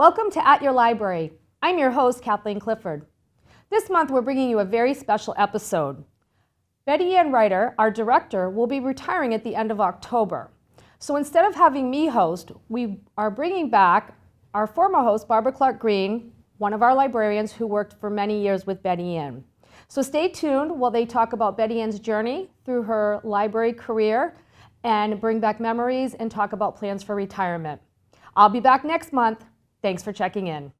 Welcome to At Your Library. I'm your host, Kathleen Clifford. This month, we're bringing you a very special episode. Anne Reiter, our director, will be retiring at the end of October. So instead of having me host, we are bringing back our former host, Barbara Clarke Greene, one of our librarians who worked for many years with Anne. So stay tuned while they talk about Anne's journey through her library career and bring back memories and talk about plans for retirement. I'll be back next month. Thanks for checking in.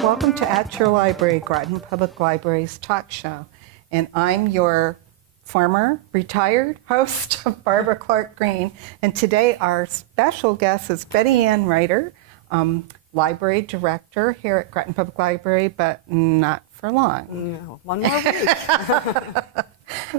Welcome to At Your Library, Groton Public Library's talk show. And I'm your former retired host, Barbara Clarke Greene. And today our special guest is Anne Reiter, library director here at Groton Public Library, but not for long. No, one more week.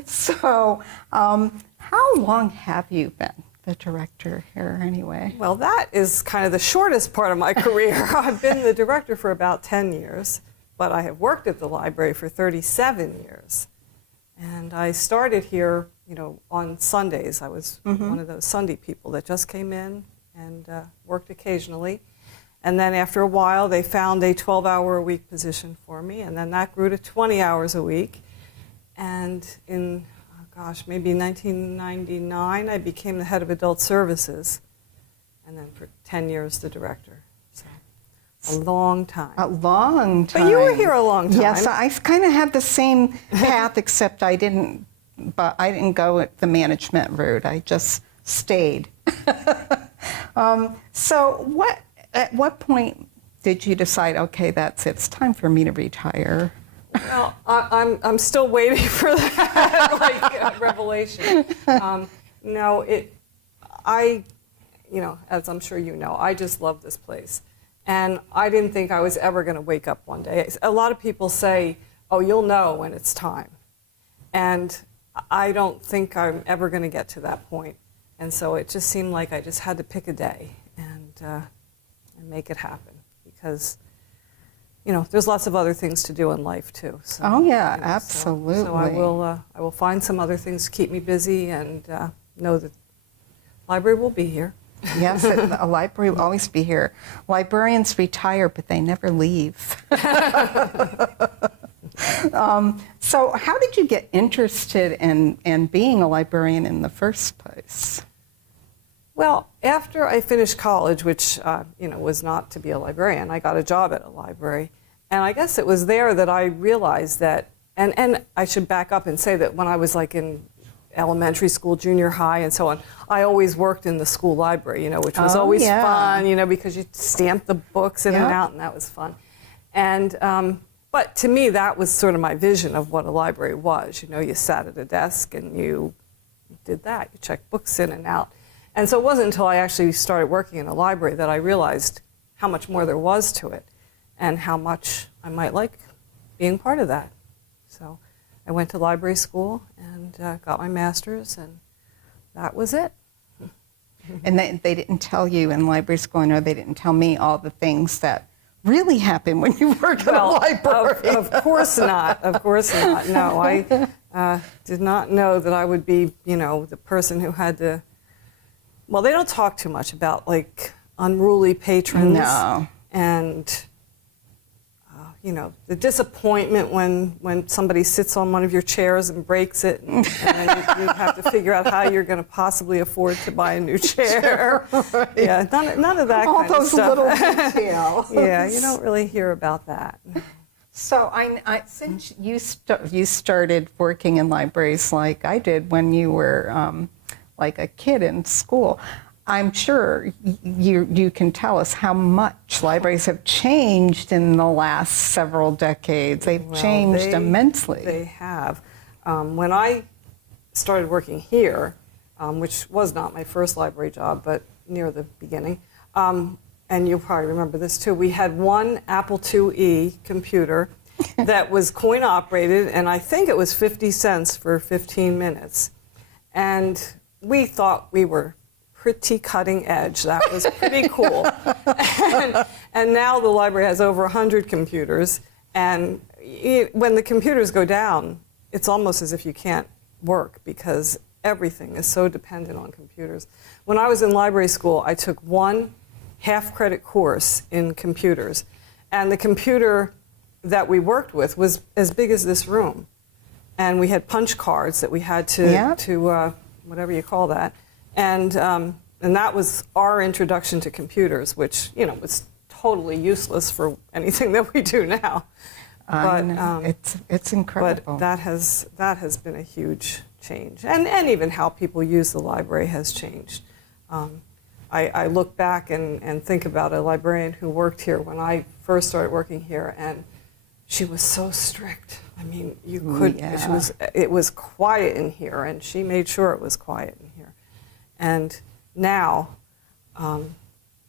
So how long have you been the director here anyway? Well, that is kind of the shortest part of my career. I've been the director for about 10 years, but I have worked at the library for 37 years. And I started here, on Sundays. I was one of those Sunday people that just came in and worked occasionally. And then after a while, they found a 12-hour-a-week position for me, and then that grew to 20 hours a week. And in maybe 1999, I became the head of adult services, and then for 10 years, the director. So, a long time. A long time. But you were here a long time. Yes, I kind of had the same path, except I didn't go with the management route. I just stayed. So at what point did you decide, okay, that's it, it's time for me to retire? Well, I'm still waiting for that revelation. No, as I'm sure you know, I just love this place, and I didn't think I was ever going to wake up one day. A lot of people say, "Oh, you'll know when it's time," and I don't think I'm ever going to get to that point. And so it just seemed like I just had to pick a day and make it happen, because there's lots of other things to do in life too. So, oh yeah, absolutely. So I will find some other things to keep me busy, and know that the library will be here. Yes, a library will always be here. Librarians retire, but they never leave. So how did you get interested in being a librarian in the first place? Well, after I finished college, which was not to be a librarian, I got a job at a library. And I guess it was there that I realized that, and I should back up and say that when I was like in elementary school, junior high, and so on, I always worked in the school library, which was always fun, because you stamped the books in and out, and that was fun. And but to me, that was sort of my vision of what a library was. You sat at a desk and you did that. You checked books in and out. And so it wasn't until I actually started working in a library that I realized how much more there was to it and how much I might like being part of that. So I went to library school and got my master's, and that was it. And they didn't tell you in library school, or they didn't tell me all the things that really happen when you work at a library. Of course not. Of course not. No, I did not know that I would be, the person who had to. Well, they don't talk too much about unruly patrons. No. And the disappointment when somebody sits on one of your chairs and breaks it, and then you have to figure out how you're going to possibly afford to buy a new chair. Right. Yeah, none of that all kind of stuff. All those little details. Yeah, you don't really hear about that. So since you started working in libraries like I did when you were like a kid in school, I'm sure you can tell us how much libraries have changed in the last several decades. They've changed immensely. They have. When I started working here, which was not my first library job, but near the beginning, and you'll probably remember this too, we had one Apple IIe computer that was coin operated, and I think it was 50 cents for 15 minutes. And we thought we were pretty cutting edge. That was pretty cool. And now the library has over 100 computers, and when the computers go down, it's almost as if you can't work because everything is so dependent on computers. When I was in library school, I took one half-credit course in computers, and the computer that we worked with was as big as this room, and we had punch cards that we had to whatever you call that, and that was our introduction to computers, which was totally useless for anything that we do now. But it's incredible. But that has been a huge change, and even how people use the library has changed. I look back and think about a librarian who worked here when I first started working here, and she was so strict. I mean, you could. Yeah. It was quiet in here, and she made sure it was quiet in here. And now,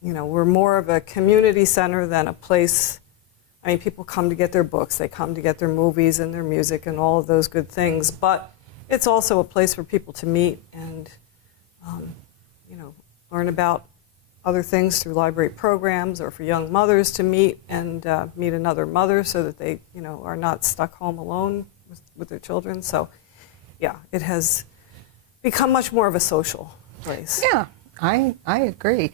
we're more of a community center than a place. I mean, people come to get their books, they come to get their movies and their music and all of those good things, but it's also a place for people to meet and, learn about other things through library programs, or for young mothers to meet and meet another mother so that they, are not stuck home alone with their children. So, yeah, it has become much more of a social place. Yeah, I agree.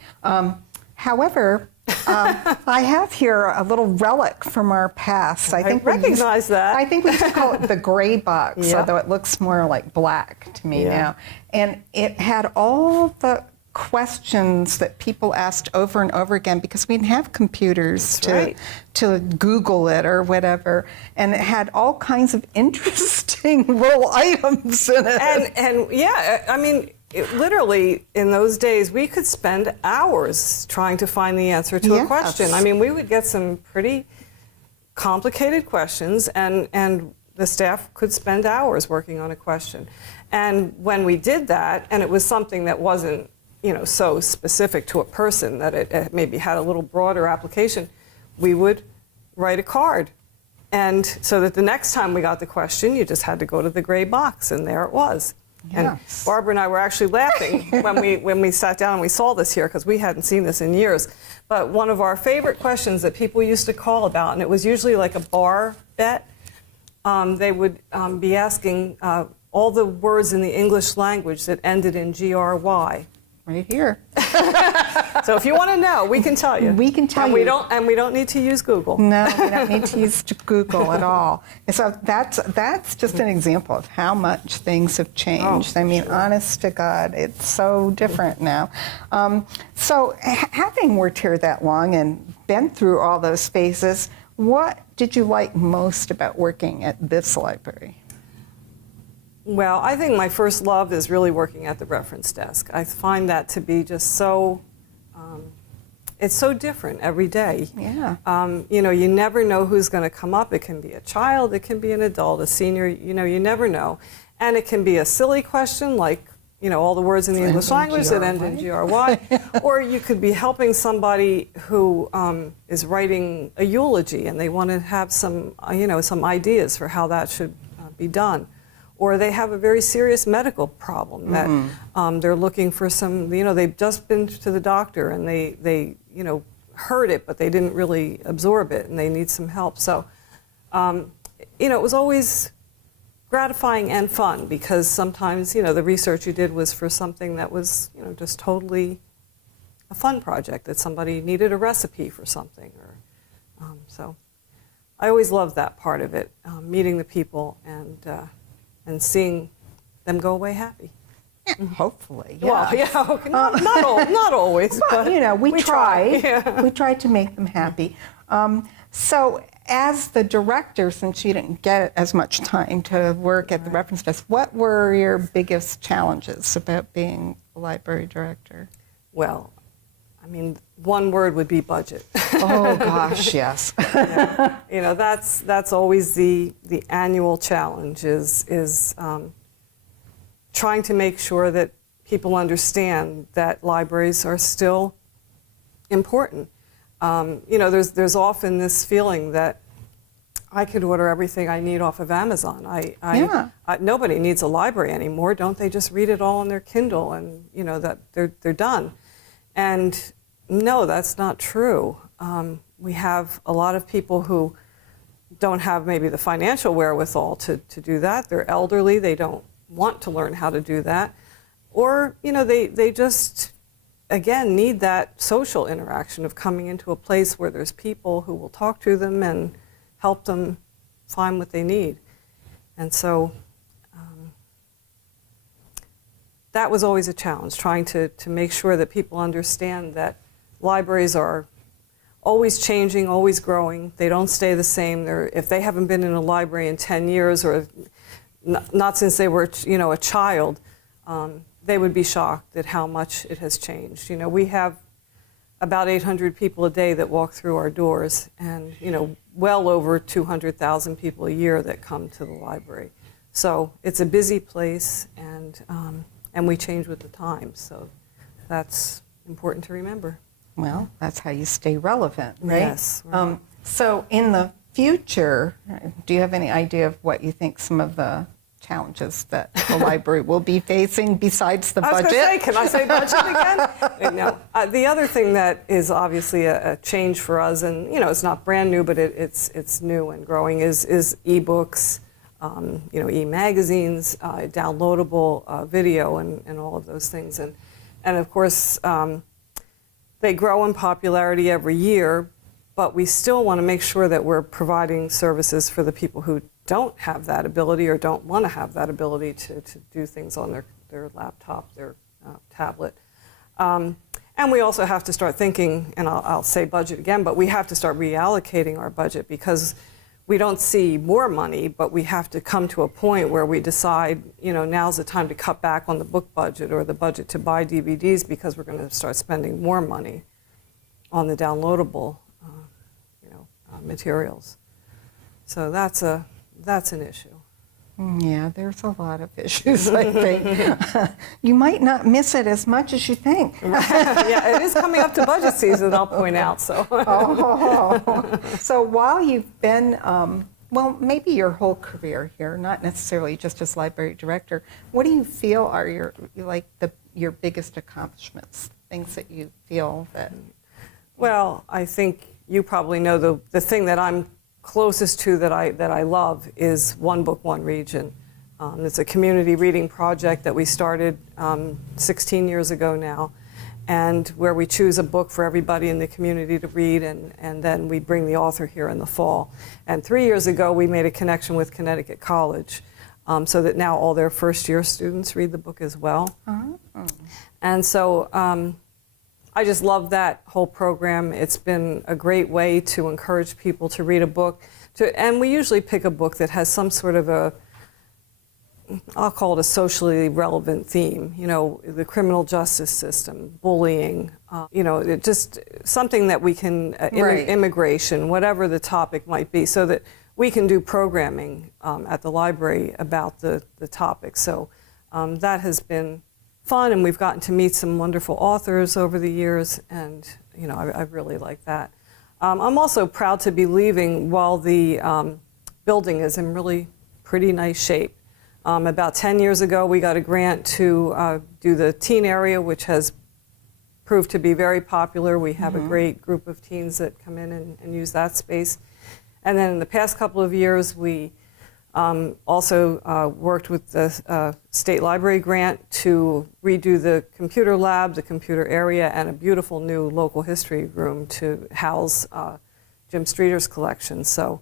However, I have here a little relic from our past. I recognize that. I think we should call it the gray box, Yeah. although it looks more like black to me now. And it had all the questions that people asked over and over again because we didn't have computers to Google it or whatever. And it had all kinds of interesting little items in it. And yeah, I mean, literally, in those days, we could spend hours trying to find the answer to a question. I mean, we would get some pretty complicated questions, and the staff could spend hours working on a question. And when we did that, and it was something that wasn't, so specific to a person, that it maybe had a little broader application, we would write a card. And so that the next time we got the question, you just had to go to the gray box, and there it was. Yes. And Barbara and I were actually laughing when we sat down and we saw this here, because we hadn't seen this in years. But one of our favorite questions that people used to call about, and it was usually like a bar bet, they would be asking all the words in the English language that ended in GRY. Right here. So if you want to know, we can tell you. We can tell you. We don't need to use Google. No, we don't need to use Google at all. And so that's just an example of how much things have changed. I mean, honest to God, it's so different now. So having worked here that long and been through all those phases, what did you like most about working at this library? Well, I think my first love is really working at the reference desk. I find that to be just so, it's so different every day. Yeah. You never know who's going to come up. It can be a child, it can be an adult, a senior, you never know. And it can be a silly question like, all the words in the English language that end in GRY. Or you could be helping somebody who is writing a eulogy and they want to have some, some ideas for how that should be done. Or they have a very serious medical problem that they're looking for some, they've just been to the doctor and they heard it, but they didn't really absorb it and they need some help. So, it was always gratifying and fun because sometimes, the research you did was for something that was, just totally a fun project, that somebody needed a recipe for something. So I always loved that part of it, meeting the people and seeing them go away happy. Yeah, hopefully. Well, not always, but we try. Yeah. We try to make them happy. So, as the director, since you didn't get as much time to work at the reference desk, what were your biggest challenges about being a library director? Well, I mean, one word would be budget. Oh gosh, yes. You know, that's always the annual challenge is trying to make sure that people understand that libraries are still important. You know, there's often this feeling that I could order everything I need off of Amazon. Nobody needs a library anymore. Don't they just read it all on their Kindle and, you know, that they're done? And no, that's not true. We have a lot of people who don't have maybe the financial wherewithal to do that. They're elderly. They don't want to learn how to do that. Or, you know, they just, again, need that social interaction of coming into a place where there's people who will talk to them and help them find what they need. And so that was always a challenge, trying to make sure that people understand that libraries are always changing, always growing. They don't stay the same. If they haven't been in a library in 10 years or not since they were, you know, a child, they would be shocked at how much it has changed. You know, we have about 800 people a day that walk through our doors, and, you know, well over 200,000 people a year that come to the library. So it's a busy place, and we change with the times. So that's important to remember. Well, that's how you stay relevant, right? Yes. Right. So in the future, do you have any idea of what you think some of the challenges that the library will be facing besides the budget? I was going to say, can I say budget again? No. The other thing that is obviously a change for us, and, you know, it's not brand new, but it's new and growing, is ebooks, you know, e-magazines, downloadable video, and all of those things. And of course, they grow in popularity every year, but we still want to make sure that we're providing services for the people who don't have that ability or don't want to have that ability to do things on their laptop, their tablet. And we also have to start thinking, and I'll say budget again, but we have to start reallocating our budget, because we don't see more money, but we have to come to a point where we decide, you know, now's the time to cut back on the book budget or the budget to buy DVDs, because we're going to start spending more money on the downloadable you know, materials. So that's an issue. Yeah, there's a lot of issues, I think. You might not miss it as much as you think. Yeah, it is coming up to budget season, I'll point out. So, So while you've been, well, maybe your whole career here, not necessarily just as library director, what do you feel are your biggest accomplishments, things that you feel that? Well, I think you probably know the thing that I'm closest to that I love is One Book, One Region. It's a community reading project that we started 16 years ago now, and where we choose a book for everybody in the community to read, and then we bring the author here in the fall. And 3 years ago, we made a connection with Connecticut College, so that now all their first-year students read the book as well. Oh. And so I just love that whole program. It's been a great way to encourage people to read a book. And we usually pick a book that has some sort of I'll call it a socially relevant theme. You know, the criminal justice system, bullying, you know, just something that we can, Right. immigration, whatever the topic might be, so that we can do programming at the library about the topic. So that has been fun, and we've gotten to meet some wonderful authors over the years, and, you know, I really like that. I'm also proud to be leaving while the building is in really pretty nice shape. About 10 years ago, we got a grant to do the teen area, which has proved to be very popular. We have a great group of teens that come in and use that space. And then in the past couple of years, we also worked with the state library grant to redo the computer lab, the computer area, and a beautiful new local history room to house Jim Streeter's collection. So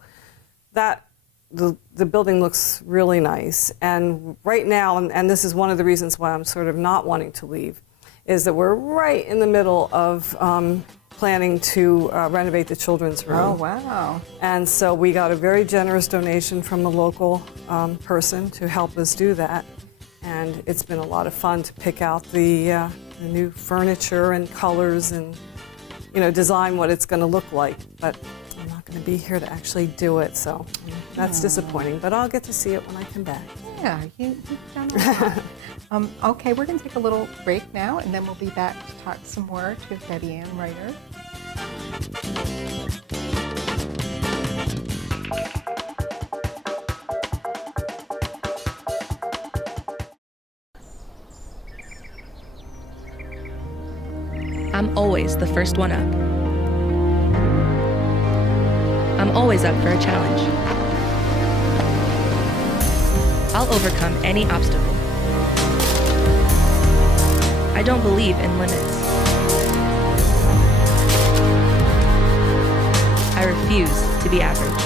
that the building looks really nice. And right now, and this is one of the reasons why I'm sort of not wanting to leave, is that we're right in the middle of planning to renovate the children's room. Oh, wow. And so we got a very generous donation from a local person to help us do that. And it's been a lot of fun to pick out the the new furniture and colors and, you know, design what it's going to look like. But I'm not going to be here to actually do it, so that's disappointing. But I'll get to see it when I come back. Yeah, you've done a lot. Okay, we're going to take a little break now, and then we'll be back to talk some more to Betty Anne Reiter. I'm always the first one up. I'm always up for a challenge. I'll overcome any obstacle. I don't believe in limits. I refuse to be average.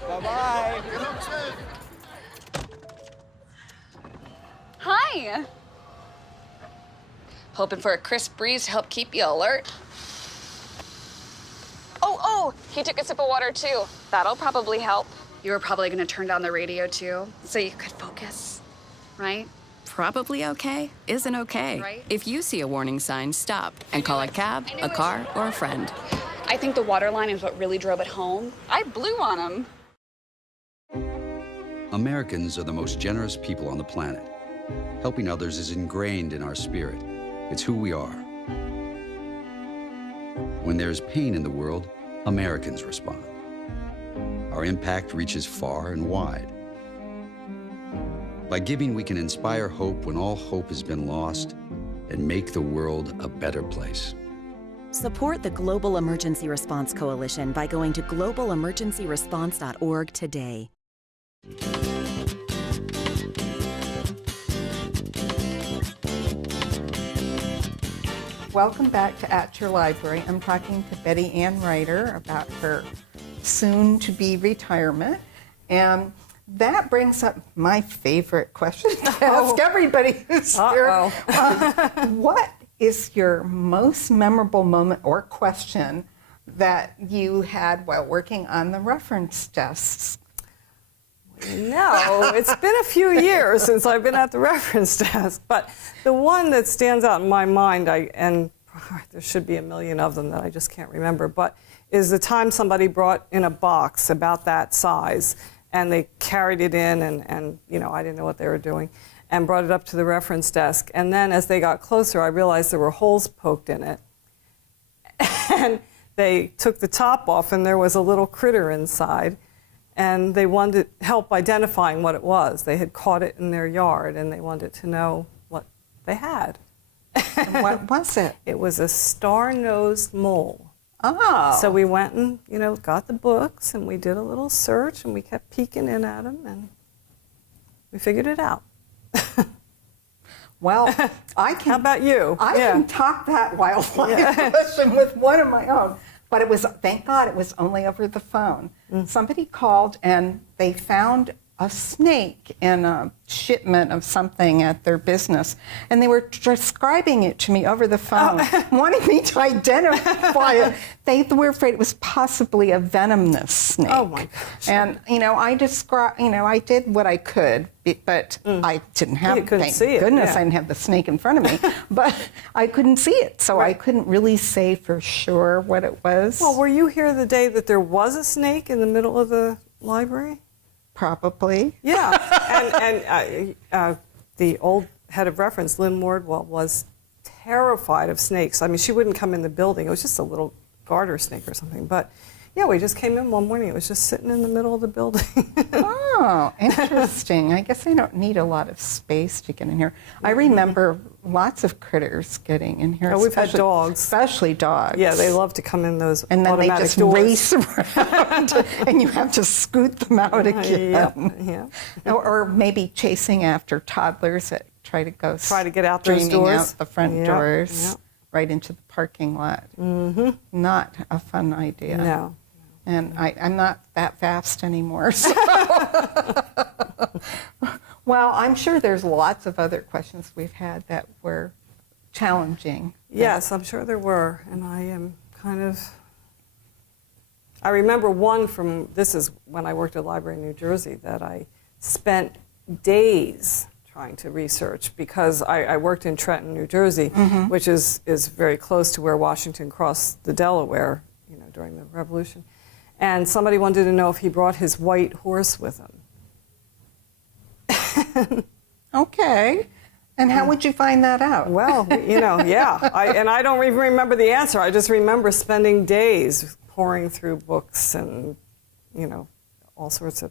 Bye-bye. Hi. Hoping for a crisp breeze to help keep you alert. Oh, he took a sip of water too. That'll probably help. You were probably gonna turn down the radio too, so you could focus, right? Probably okay isn't okay. Right. If you see a warning sign, stop and call a cab, a car, or a friend. I think the water line is what really drove it home. I blew on him. Americans are the most generous people on the planet. Helping others is ingrained in our spirit. It's who we are. When there's pain in the world, Americans respond. Our impact reaches far and wide. By giving, we can inspire hope when all hope has been lost and make the world a better place. Support the Global Emergency Response Coalition by going to globalemergencyresponse.org today. Welcome back to At Your Library. I'm talking to Betty Anne Reiter about her soon-to-be retirement. And that brings up my favorite question to ask everybody who's here. What is your most memorable moment or question that you had while working on the reference desks? No, it's been a few years since I've been at the reference desk, but the one that stands out in my mind, and there should be a million of them that I just can't remember, but is the time somebody brought in a box about that size, and they carried it in, and you know, I didn't know what they were doing, and brought it up to the reference desk. And then as they got closer, I realized there were holes poked in it. And they took the top off, and there was a little critter inside. And they wanted help identifying what it was. They had caught it in their yard, and they wanted to know what they had. And what was it? It was a star-nosed mole. Oh. So we went and, you know, got the books, and we did a little search, and we kept peeking in at them, and we figured it out. Well, I can. How about you? I can top that wildlife question with one of my own. But it was, thank God, it was only over the phone. Somebody called and they found a snake in a shipment of something at their business. And they were describing it to me over the phone, wanting me to identify it. They were afraid it was possibly a venomous snake. Oh my gosh. And, you know, I did what I could, but I didn't have, You couldn't thank see it, goodness yeah. I didn't have the snake in front of me, but I couldn't see it. So I couldn't really say for sure what it was. Well, were you here the day that there was a snake in the middle of the library? Probably. Yeah, and the old head of reference, Lynn Wardwell, was terrified of snakes. I mean, she wouldn't come in the building. It was just a little garter snake or something. But yeah, we just came in one morning. It was just sitting in the middle of the building. Oh, interesting. I guess I don't need a lot of space to get in here. I remember lots of critters getting in here. Oh, we've had dogs. Especially dogs. Yeah, they love to come in those and then they automatic just doors. race around, and you have to scoot them out again. Yeah. Or maybe chasing after toddlers that try to get out those streaming doors. out the front doors, Yeah. right into the parking lot. Not a fun idea. No. And I'm not that fast anymore. So. Well, I'm sure there's lots of other questions we've had that were challenging. Yes, I'm sure there were, and I am kind of I remember one from, this is when I worked at a library in New Jersey, that I spent days trying to research because I worked in Trenton, New Jersey, which is very close to where Washington crossed the Delaware, during the Revolution. And somebody wanted to know if he brought his white horse with him. Okay. And how would you find that out? Well, yeah. I don't even remember the answer. I just remember spending days poring through books and, all sorts of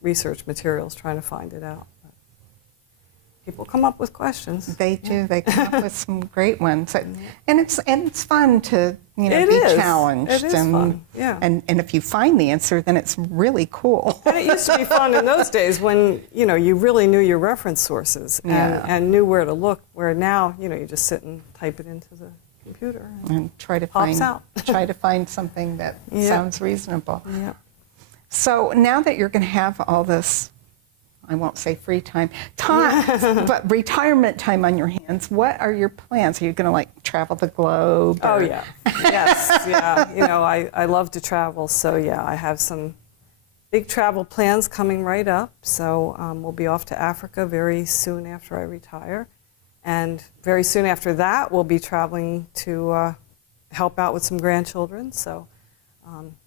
research materials trying to find it out. But people come up with questions. They do. They come up with some great ones. And it's fun to, be challenged. It is fun, yeah. And if you find the answer, then it's really cool. And it used to be fun in those days when, you really knew your reference sources and knew where to look, where now, you just sit and type it into the computer. And try to find something that sounds reasonable. Yeah. So now that you're going to have all this, I won't say free time, but retirement time on your hands, what are your plans? Are you going to travel the globe? Oh, yeah. Yes, yeah. I love to travel, so yeah, I have some big travel plans coming right up. So we'll be off to Africa very soon after I retire. And very soon after that, we'll be traveling to help out with some grandchildren. So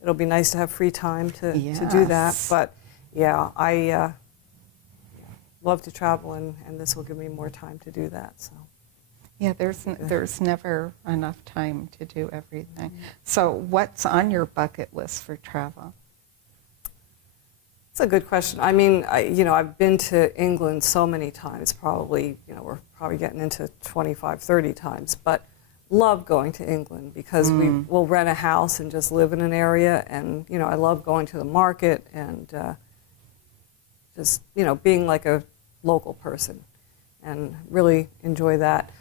it'll be nice to have free time to do that. But yeah, I love to travel, and this will give me more time to do that. So yeah, there's never enough time to do everything. So what's on your bucket list for travel? It's a good question. I mean, I've been to England so many times, probably, we're probably getting into 25, 30 times, but love going to England because we will rent a house and just live in an area, and, I love going to the market and just, being like a local person, and really enjoy that.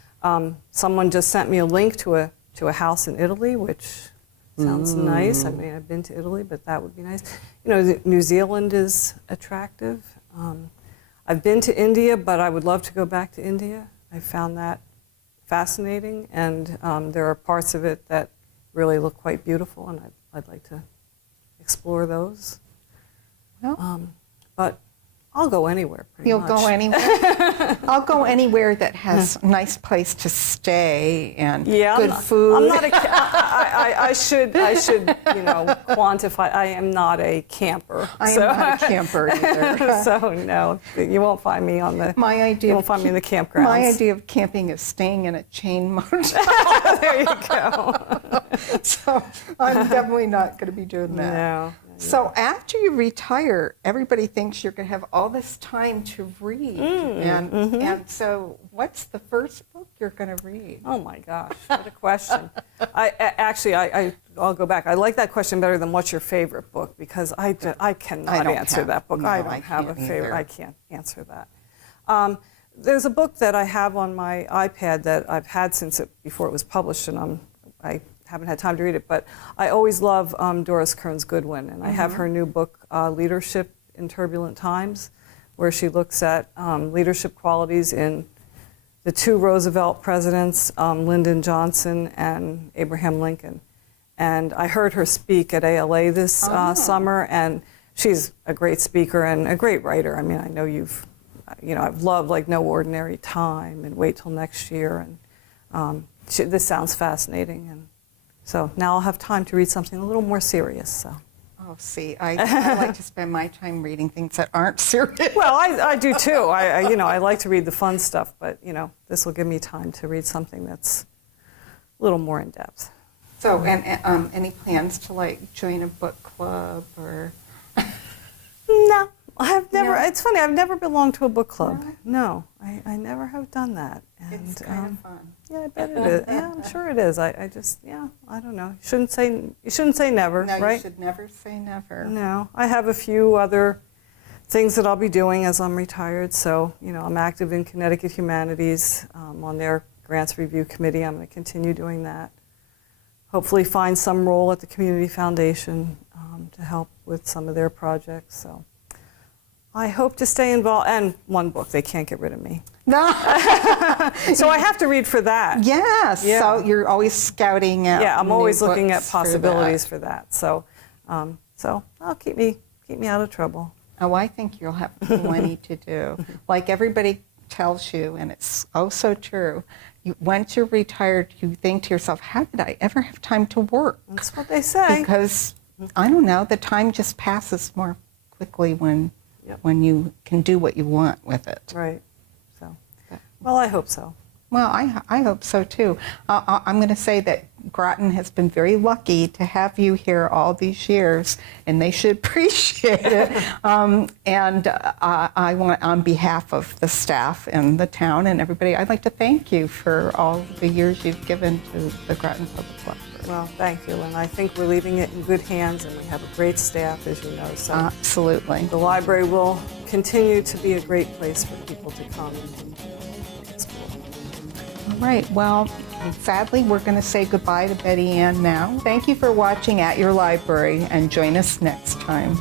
Someone just sent me a link to a house in Italy, which sounds nice. I mean, I've been to Italy, but that would be nice. New Zealand is attractive. I've been to India, but I would love to go back to India. I found that fascinating, and there are parts of it that really look quite beautiful, and I'd like to explore those. Well, but I'll go anywhere, pretty much. You'll go anywhere? I'll go anywhere that has a nice place to stay and good food. I'm not I should quantify. I am not a camper. I am not a camper either. So no, you won't find me on the. You won't find me in the campgrounds. My idea of camping is staying in a chain motel. There you go. So I'm definitely not going to be doing that. No. So after you retire, everybody thinks you're going to have all this time to read. And so what's the first book you're going to read? Oh my gosh, what a question. I'll go back. I like that question better than what's your favorite book, because I cannot answer that book. No, I don't have a favorite. I can't answer that. There's a book that I have on my iPad that I've had since before it was published, and I haven't had time to read it, but I always love Doris Kearns Goodwin, and I have her new book, Leadership in Turbulent Times, where she looks at leadership qualities in the two Roosevelt presidents, Lyndon Johnson and Abraham Lincoln. And I heard her speak at ALA this summer, and she's a great speaker and a great writer. I mean, I know I've loved No Ordinary Time and Wait Till Next Year, and this sounds fascinating. And so now I'll have time to read something a little more serious. So. Oh, see, I like to spend my time reading things that aren't serious. Well, I do too. I like to read the fun stuff, but this will give me time to read something that's a little more in depth. So, and any plans to join a book club or? No, I've never. No. It's funny. I've never belonged to a book club. Really? No, I never have done that. And, It's kind of fun. Yeah, I bet it is. Yeah, I'm sure it is. I just, I don't know. You shouldn't say never, No, right? you should never say never. No, I have a few other things that I'll be doing as I'm retired. So, I'm active in Connecticut Humanities on their grants review committee. I'm going to continue doing that. Hopefully find some role at the Community Foundation to help with some of their projects. So I hope to stay involved. And one book, they can't get rid of me. No. So I have to read for that. Yes. Yeah. So you're always scouting out. Yeah, I'm new always looking at books possibilities for that. So So keep me out of trouble. Oh, I think you'll have plenty to do. Like everybody tells you, and it's oh so true, once you're retired, you think to yourself, how did I ever have time to work? That's what they say. Because, I don't know, the time just passes more quickly when you can do what you want with it. Right. So, well, I hope so. Well, I hope so too. I'm going to say that Groton has been very lucky to have you here all these years, and they should appreciate it. And I want, on behalf of the staff and the town and everybody, I'd like to thank you for all the years you've given to the Groton Public Library. Well, thank you, and I think we're leaving it in good hands, and we have a great staff, as you know. So absolutely. The library will continue to be a great place for people to come and explore. All right, well, sadly, we're going to say goodbye to Betty Ann now. Thank you for watching At Your Library, and join us next time.